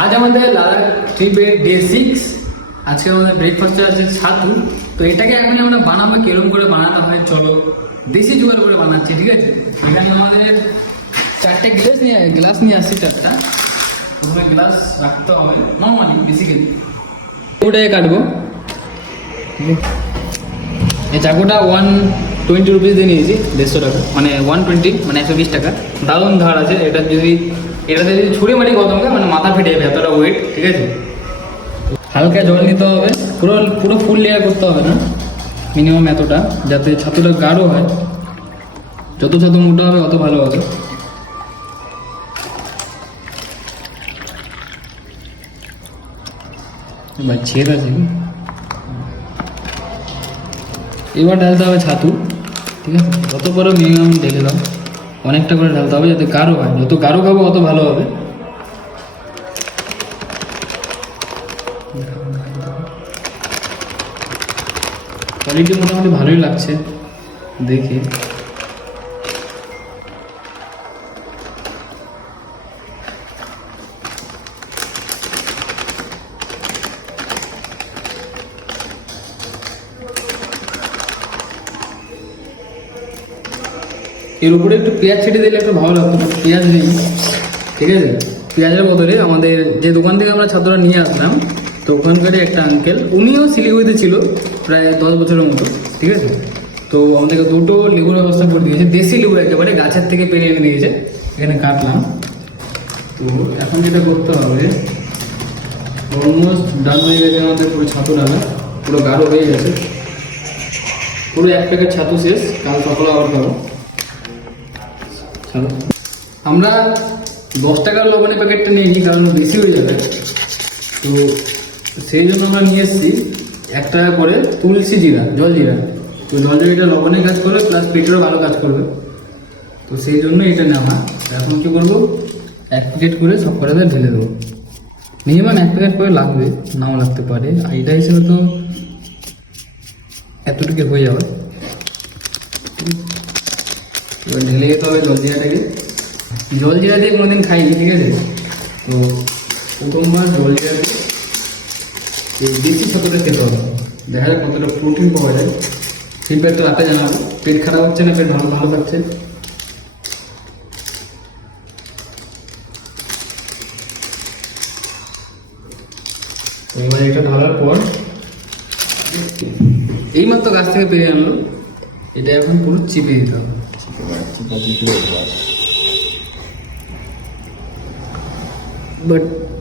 আজ আমাদের লাদাখ ট্রিপের ডে 6। আজকে আমাদের ব্রেকফাস্টে আছে ছাতু। তো এটাকে এখন আমরা বানাবো, কিরকম করে বানানো হয় চলো দেশি জোগাড় করে বানাচ্ছি, ঠিক আছে। এখানে আমাদের 4টে গ্লাস নিয়ে আসছি, 4টা। প্রথমে গ্লাস রাখতে হবে নর্মালি বেসিক্যালি। ওটাকে কাটবো। এই চাকুটা 120 রুপিস দিয়ে নিয়েছি, 150 টাকা, মানে 120 মানে 120 টাকা। দারুণ ধার আছে এটা, এটাতে যদি ছুরি মারি গতমকে মানে মাথা ফেটে যাবে এতটা ওয়েট, ঠিক আছে। হালকা জল নিতে হবে, পুরো পুরো ফুল লেয়ার করতে হবে না, মিনিমাম এতটা, যাতে ছাতুটা গাঢ় হয়। যত ছাতু মোটা হবে অত ভালো হবে। এবার ছেদ আছে কি, এবার ঢালতে হবে ছাতু, ঠিক আছে। যত করে মিনিমাম ঢেলে দাও, অনেকটা করে ঢালতে হবে যাতে গাঢ় হয়। যত গাঢ় খাবো অত ভালো হবে। কোয়ালিটি মোটামুটি ভালোই লাগছে দেখে। এর উপরে একটু পেঁয়াজ ছেটে দিলে একটু ভালো লাগতো, পেঁয়াজ নেই, ঠিক আছে। পেঁয়াজের বদলে আমাদের যে দোকান থেকে আমরা ছাত্ররা নিয়ে আসলাম, তো ওখানকার একটা আঙ্কেল, উনিও শিলিগুড়িতে ছিল প্রায় 10 বছরের মতো, ঠিক আছে। তো আমাদেরকে 2টো লেবুর ব্যবস্থা করে দিয়েছে, দেশি লেবু একেবারে গাছের থেকে পেরে এনে দিয়েছে। এখানে কাটলাম। তো এখন যেটা করতে হবে, অলমোস্ট ডান হয়ে গেছে আমাদের পুরো ছাতু ডালা, পুরো গাঢ় হয়ে গেছে। পুরো 1 প্যাকেট ছাতু শেষ, কাল সকালে আবার খাবো। আমরা 10 টাকার লবণের প্যাকেটটা নিইনি, কারণ বেশি হয়ে যাবে। তো সেই জন্য আমরা নিয়ে এসেছি 1 টাকা করে তুলসী জিরা, জল জিরা। তো জল জিরাটা লবণের কাজ করবে, প্লাস পেটেরও ভালো কাজ করবে। তো সেই জন্য এটা নেওয়া। এখন কি করবো, 1 প্যাকেট করে সব কটাতে ঢেলে দেবো। মিনিমাম 1 প্যাকেট করে লাগবে, নাও লাগতে পারে। এইটা হিসেবে তো এতটুকু হয়ে যাবে। এবার ঢেলে যেতে হবে জলজিরাটাকে। জলজিরা দিয়ে কোনোদিন খাইনি, ঠিক আছে। তো প্রথমবার জলজিরা দিয়ে এই দেশি ছাতুটা খেতে হবে, দেখা যাক কতটা প্রোটিন পাওয়া যায়। ফিডব্যাক তো রাতে জানাবো, পেট খারাপ হচ্ছে না পেট ভালো ভালো থাকছে। তো এবার এটা ঢালার পর এইমাত্র গাছ থেকে পেয়ে আনলো, এটা এখন পুরো চিপে দিতে হবে। বাট